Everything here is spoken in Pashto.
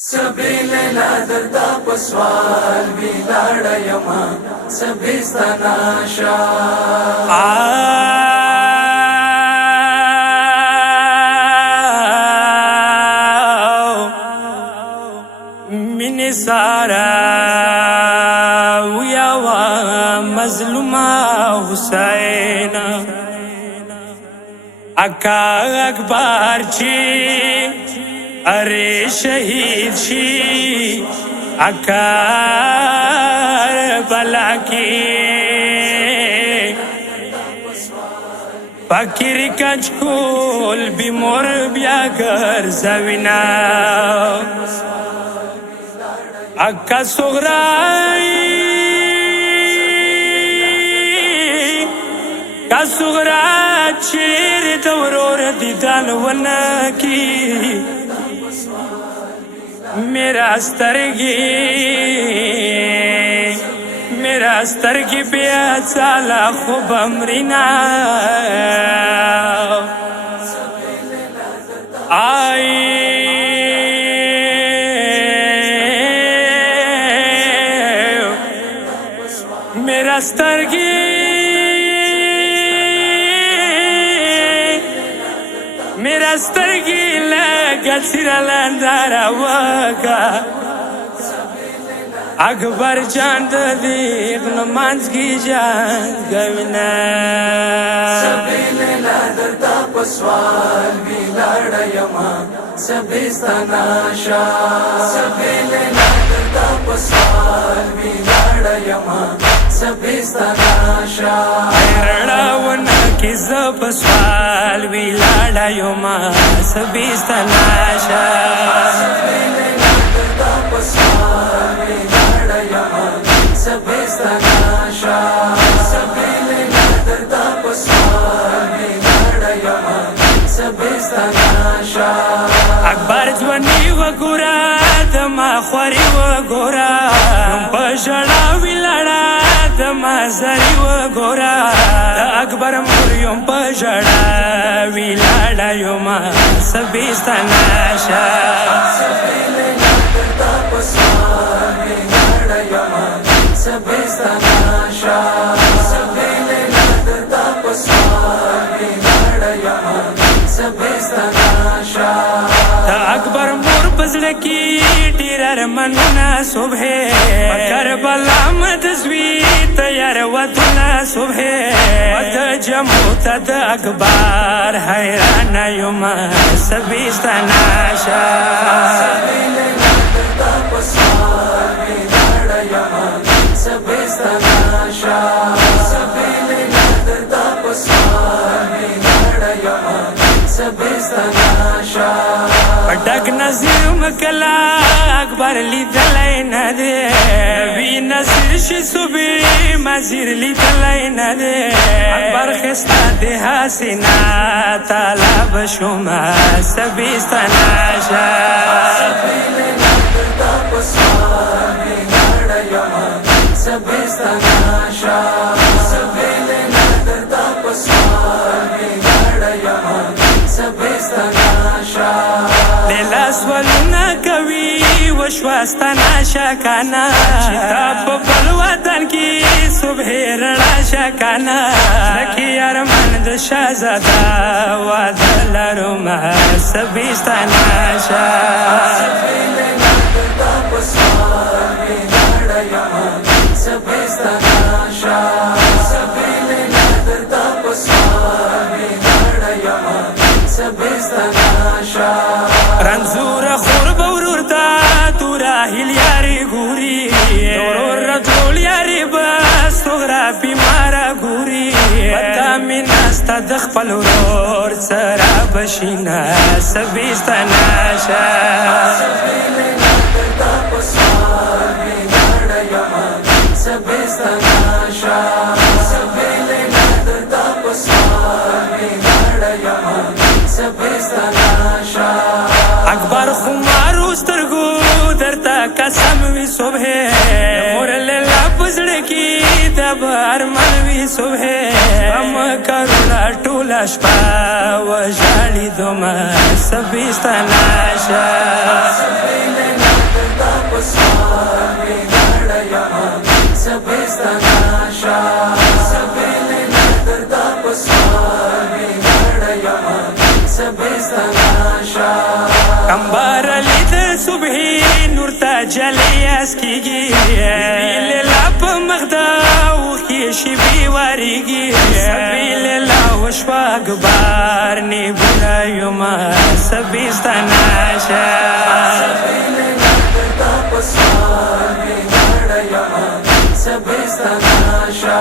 سبیل دردا پسوال ویلاړ یما سبستانا شا من سارا ویا مظلومه حسین اکا اکبر چی ارے شہید شی اکار بلا کی فکر کچکول بیمور بیا گر زوینا اکا صغرائی کا صغرا چیر دورور دیدان ونکی میرا سترگی بیا چالا خوب امرینا آئی میرا سترگی لگا سیرا لندارا وگا اکبر جان دیغ نمانز کی جان گوینا سبیل دردا پسوال ویلاړ یما سبستانا شا سبیل دردا پسوال ویلاړ یما سبستانا شا رڑا ونا کی زب سوال ویلاړ یما سبستانا شا سبیل دردا پسوال ویلاړ یما سبستانا شا سبیل دردا پسوال ویلاړ یما سبستانا شا اکبر ځواني وګورا دما خوري وګورا په ژړا ویلاړه دما زري وګورا اکبر مریم په ژړا ویلاړه یما سبستانا شا سبیل دردا پسوال ویلاړ یما سبستانا شا سبیل دردا پسوال ویلاړ یما سبستانا شا اکبر مور پزړه کې ډیر ارمانونه صبح کربلا مدزوی تیار ودونه صبح ود جمو تد اکبر حیران یما سبستانا شا سبیل دردا پسوال ویلاړ یما سبستانا شا سبیل دردا پسوال ویلاړ یما سبستانا شا پټک نظر مکلا اکبر لیدلای نه دی وی نظر شي صبح مزیر لیدلای نه دی اکبر خستا دی حسینا طلب شما سبستانا شا سبیل دردا پسوال ویلاړ یما سبستانا شا سبیل دردا پسوال ویلاړ یما سبستانا شا لیلاس ولونا کوي وشواستانا شکانا چتا په بل وطن کې صبح رڼا شکانا لکه ارمان د شهزاده واده لرم سبستانا شا سبیل دردا پسوال ویلاړ یما سبستانا شا سبیل دردا پسوال ویلاړ یما سبستانا شا رنزور خور بورور تا تورا هل یاری ګوري ورور رټول یاری بس تورا بیمارا ګوري پتا مینا ستد خپل ورور سره بشینا سبستانا شا سبیل دردا پسوال ویلاړ یما سبستانا شا سبیل دردا پسوال ویلاړ یما سبستانا شا اکبر خمارو سترګو درتا قسم وی صبح مور لاله پزړه کې د ارمان وی صبح هم کرولا ټوله شپه وژاړي دومره سبستانا شا सबस्तनाशा अंबार लिद सुबही नूर ता जलियास कीगी लाप मगदा वखी बिवारीगी सबील वशवाग बार नी बुलायुमा सबस्तनाशा सबस्तनाशा